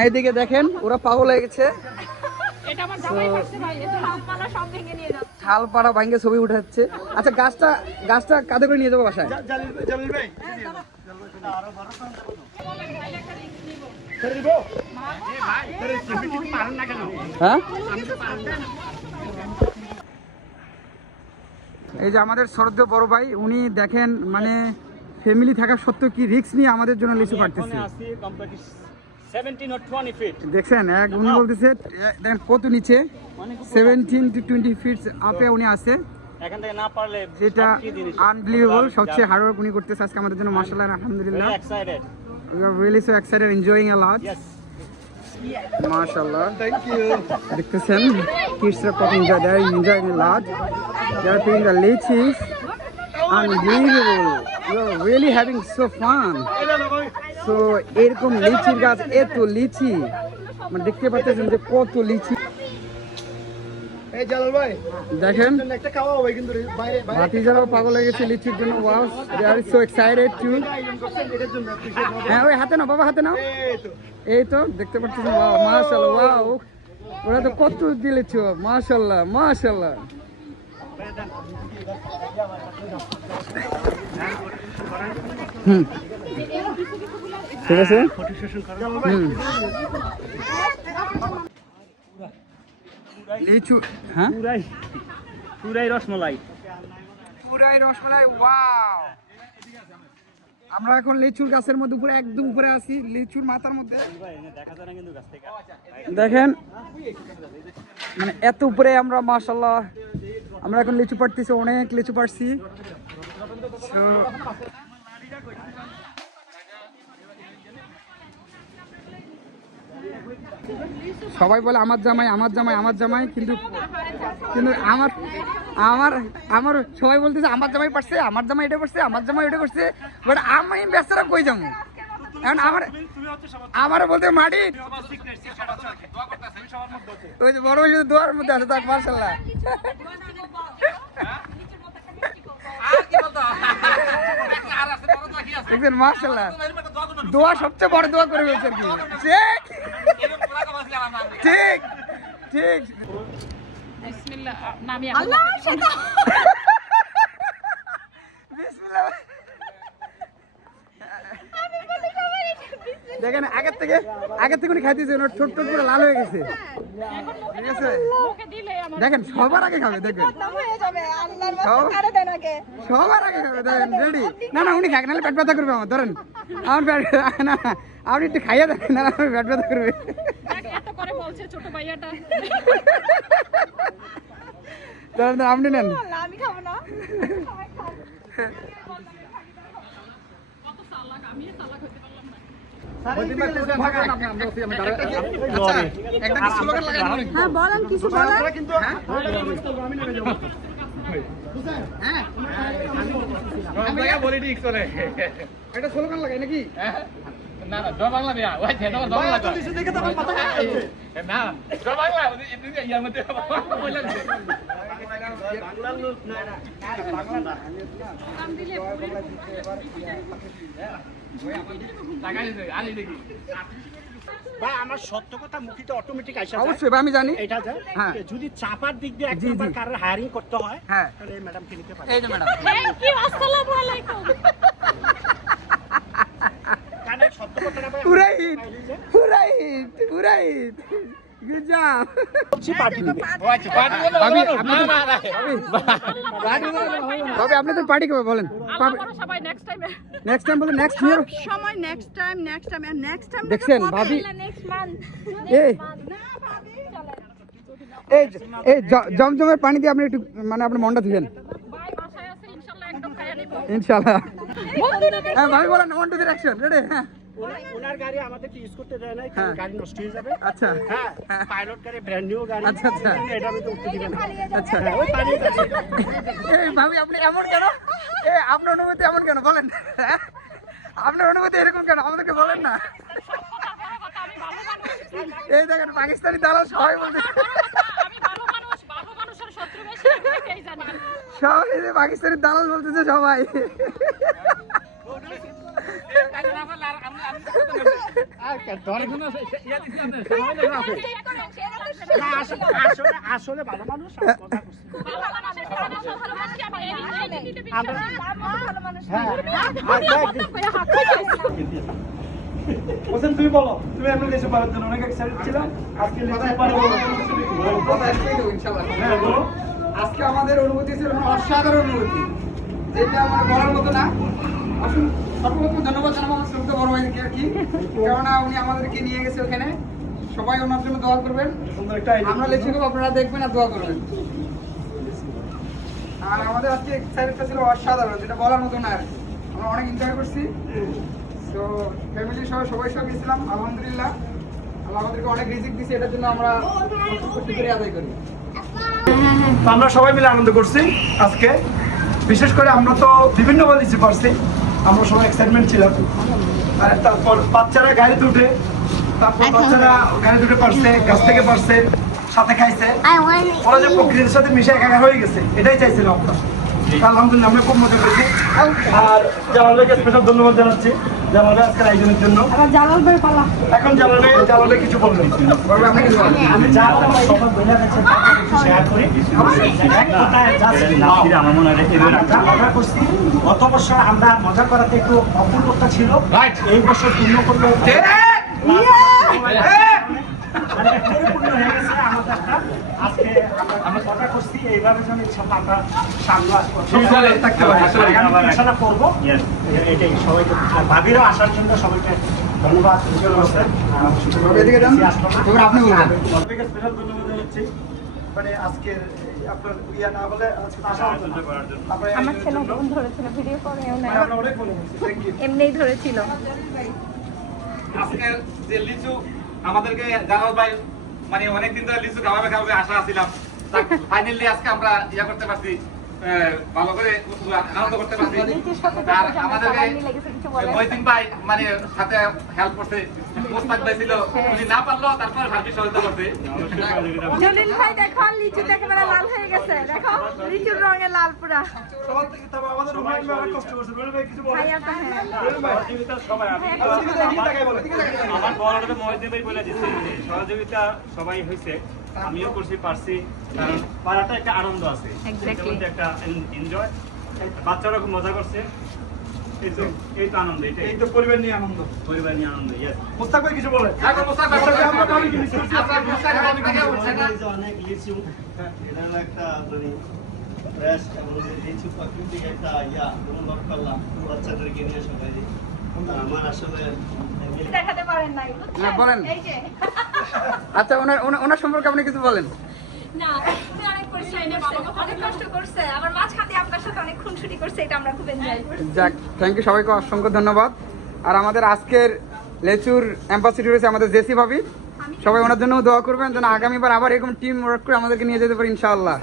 এইদিকে দেখেন ওরা পাগল হয়ে গেছে। এটা আমার জামাই পাশে ভাই এটা হাতপালা সব ভেঙে নিয়ে যাচ্ছে। ঠাল পাড়া ভাঙ্গে ছবি উঠাচ্ছে। আচ্ছা গাছটা গাছটা কাঁধে করে নিয়ে যাব বাসায়? হ্যাঁ এই যে আমাদের শরদ বড় ভাই, উনি দেখেন মানে ফ্যামিলি থাকা সত্ত্বেও কি রিস্ক নিয়ে আমাদের জন্য লিচু কাটতেছে দেখছেন, এক উনি বলতেছে দেখেন কত নিচে সেভেন্টিন টু টোয়েন্টি ফিট আপে উনি আছে। এখান থেকে না পারলে যেটা আনবিলিভেবল সবচেয়ে হার্ড ওয়ার্ক উনি করতেছে আজকে আমাদের জন্য মার্শাল্লাহ আলহামদুলিল্লাহ। We are really so excited, enjoying a lot. Yes MashaAllah. Thank you. দেখতেছেন kidsরা কত enjoy. They are enjoying a lot. They are playing the lychees. Unbelievable. You are really having so fun. So এরকম লিচির গাছ এত লিচি মানে দেখতে পাচ্ছেন যে কত লিচি এই জালাল ভাই দেখেন। ভাতিজারাও পাগল হয়ে গেছে লিচির জন্য wow they are so excited to হ্যাঁ ওই হাতে নাও বাবা হাতে নাও। এই তো। দেখতে পাচ্ছেন ওয়াও মাশাআল্লাহ ওয়াও ওরা তো কত দিলেছো মাশাআল্লাহ মাশাআল্লাহ। হুম। ঠিক আছে? হুম। লিচু হ্যাঁ? পুরাই পুরাই রসমলাই। পুরাই রসমালাই ওয়াও! আমরা এখন লিচুর গাছের মধ্যে উপরে একদম উপরে আছি লিচুর মাথার মধ্যে। দেখেন মানে এত উপরে আমরা মাশাল্লাহ আমরা এখন লিচু পাড়তেছি অনেক লিচু পাড়ছি। সবাই বলে আমার জামাই আমার জামাই আমার জামাই, কিন্তু কিন্তু আমার আমার আমার সবাই বলতেছে আমার জামাই পারছে, আমার জামাই এটা করছে আমার জামাই এটা করছে বাট আমি ব্যস্তরা কই যাব? এখন আমার আমার বলতে মাটি। দোয়ার মধ্যে আছে, তাক মার্শাল্লাহ দেখছেন মার্শাল্লাহ দোয়া সবচেয়ে বড় দোয়া করে ফেলছে আর কি। ঠিক। ঠিক। ঠিক। আল্লাহ দেখেন আগের থেকে আগের থেকে উনি খাইতেছে ওনার ছোট ছোট করে লাল হয়ে গেছে। ঠিক আছে? দেখেন সবার আগে খাবে দেখবেন সব- সবার আগে খাবে দেখেন রেডি না না উনি খাক নাহলে পেট ব্যথা করবে আমার ধরেন। আমার পেট না আপনি একটু খাইয়ে দেন না আমার পেট ব্যথা করবে। আপনি নেন। আমি খাব না কত সালাক আমি সালাক হতে পারলাম না আচ্ছা, একটা স্লোগান হ্যাঁ? হ্যাঁ? একটা স্লোগান লাগাই নাকি? এত কিছু দেখে তো আমার মাথা খারাপ হচ্ছে নাম দিলে ভাই আমার সত্য কথা মুখিতে অটোমেটিক আইসা অবশ্যই আমি জানি। এটা যায় হ্যাঁ। যদি চাপার দিক দিয়ে এক নাম্বার। কারোর হায়ারিং করতে হয় হ্যাঁ। তাহলে এই ম্যাডামকে নিতে পারে। এই যে ম্যাডাম থ্যাংক ইউ আসসালামু আলাইকুম। কারণ এই সত্য কথাটা ভাই পুরাই হিট পুরাই হিট পুরাই হিট আপনাদের পার্টি কবে বলেন আল্লাহ বড় নেক্সট টাইম বলতে নেক্সট ইয়ার সময় next time next time next time দেখছেন ভাবি এই জমজমের পানি দিয়ে আপনি একটু মানে আপনার মনটা ইনশাআল্লাহ বন্ধুরা হ্যাঁ ভাবি বলেন ওয়ান টু ডিরেকশন রেডি হ্যাঁ ওনার- ওনার গাড়ি আমাদেরকে ইউজ করতে দেয় কারণ হ্যাঁ। গাড়ি নষ্ট হয়ে যাবে। আচ্ছা। হ্যাঁ পাইলট গাড়ি ব্র্যান্ড নিউ গাড়ি। আচ্ছা, আচ্ছা। এটা আমি তো উঠতে দিবে না আচ্ছা হ্যাঁ, ওই পানি আছে। এই ভাবি আপনি এমন কেন? এ আপনার অনুভূতি এমন কেন? বলেন। হ্যাঁ? আপনার অনুভূতি এরকম কেন? আমাদেরকে বলেন না। এই দেখেন পাকিস্তানি দালাল সবাই জানি সবাই পাকিস্তানি দালাল বলতেছে সবাই। না, হোসেন তুমি বলো তুমি এমনি দেশে পাওয়ার জন্য অনেক এক্সাইটেড ছিলাম আজকে দেশে পারব হ্যাঁ আজকে আমাদের অনুভূতি ছিল অসাধারণ অনুভূতি। যেটা আমার বলার মতো না। আসুন সর্বপ্রথম ধন্যবাদ জানাব বড় ভাইকে আর কি। কেননা উনি আমাদেরকে নিয়ে গেছে ওখানে। সবাই ওনার জন্য দোয়া করবেন। আমরা। লেখি আপনারা দেখবেন আর দোয়া করবেন। আর আমাদের আজকে ছিল অসাধারণ, যেটা বলার মতো না আমরা অনেক করছি। তো ফ্যামিলি সহ সবাই গেছিলাম, আলহামদুলিল্লাহ। আমাদেরকে অনেক রিজিক দিছে, এটার জন্য আমরা শুক্রিয়া আদায় করি। আমরা সবাই মিলে আনন্দ করছি আজকে। বিশেষ করে আমরা তো বিভিন্ন বলেছি পারছি। আমরা সবাই এক্সাইটমেন্ট ছিলাম। আর তারপর বাচ্চারা গাড়িতে উঠে তারপর বাচ্চারা গাড়িতে উঠে পারছে গাছ থেকে পারছে সাথে খাইছে। ওরা যে প্রকৃতির সাথে মিশে একাকার হয়ে গেছে এটাই চাইছিলাম আমরা। তো আলহামদুলিল্লাহ আমরা খুব মজা করেছি। আর জামালকে স্পেশাল ধন্যবাদ জানাচ্ছি জামালের আজকের আয়োজনের জন্য। এখন জামালে জামালে কিছু বলবেন। বলবে আপনি কিছু বলেন। আমি যা সবার বলে গেছে শেয়ার করি। এক কথায় আমার মনে হয় আমরা করছি গত বছর আমরা মজা করাতে একটু অপূর্ণতা ছিল। এই বছর পূর্ণ করলে মানে পরিপূর্ণ হয়ে গেছে আমাদেরটা। আজকে আমরা- আমরা মজা করছি এইভাবে যেন ইনশাল্লাহ আমরা সামনে আসব। ইনশাল্লাহ করব। এটাই সবাইকে ভাবিরও আসার জন্য সবাইকে ধন্যবাদ। স্পেশাল মানে আজকের আপনার ইয়া না বলে আজকে আসা হতো না আপনার আমার ছেলে জন্য। ধরেছিল ভিডিও করেও না মানে আমরা অনেক করছি এমনিই ধরেছিল। আজকের যে লিচু আমাদেরকে জানাল ভাই মানে অনেকদিন ধরে লিচু খাওয়াবে খাওয়াবে আশা ছিলাম ফাইনালি আজকে আমরা ইয়া করতে পারছি ভালো করে আনন্দ করতে পারছি। আর আমাদেরকে। মহিদিন ভাই মানে সাথে হেল্প করছে। মোস্তাক ভাই ছিল উনি না পারল তারপর সার্ভিস সহায়তা করছে। জলিল ভাই দেখো লিচু একেবারে লাল হয়ে গেছে। দেখো লিচুর রঙে লাল পুরা। সবার থেকে তবে আমাদের রুমাইল ভাই কষ্ট করছে। রুমাইল ভাই কিছু বলে। ভাইয়া তো হ্যাঁ। সহযোগিতা সবাই। আমার বড়টা মহিদিন ভাই বলে দিচ্ছে সহযোগিতা সবাই হয়েছে আমিও করছি পারছি কারণ পাড়াটা একটা আনন্দ আছে। একটা এনজয় বাচ্চারা খুব মজা করছে। এই তো আনন্দ এটাই। এই তো পরিবার নিয়ে আনন্দ। পরিবার নিয়ে আনন্দ ইয়েস মোস্তাক ভাই কিছু বলে? এখন মোস্তাক ভাই আমরা ভাবি কি আপনার মোস্তাক ভাই অনেক আগে বলছে না? অনেক লিচু এটা একটা মানে ফ্রেশ এবং লিচু প্রাকৃতিক একটা ইয়া অনুভব করলাম বাচ্চাদেরকে নিয়ে সবাই। আমার আসলে দেখাতে পারেন না, বলেন। এই যে। আচ্ছা ওনার ওনার- সম্পর্কে আপনি কিছু বলেন। না যাক থ্যাংক ইউ সবাইকে অসংখ্য ধন্যবাদ। আর আমাদের আজকের লেচুর রয়েছে আমাদের জেসি ভাবি। সবাই ওনার জন্য দোয়া করবেন যেন আগামীবার আবার এরকম টিম ওয়ার্ক করে আমাদেরকে নিয়ে যেতে পারি ইনশাআল্লাহ।